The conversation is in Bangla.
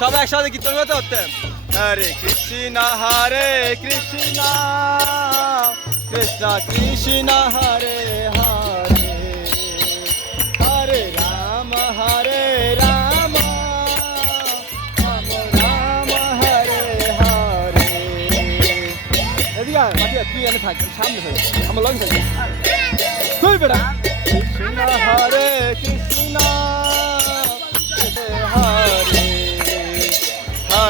সব একসাথে কীর্তন করতে হতে হরে কৃষ্ণ হরে কৃষ্ণ কৃষ্ণ কৃষ্ণ, হরে হরে। হরে রাম হরে রাম রাম তুই এনে থাক, সামনে থাক, আমার লং থাক তুই বেটা। হরে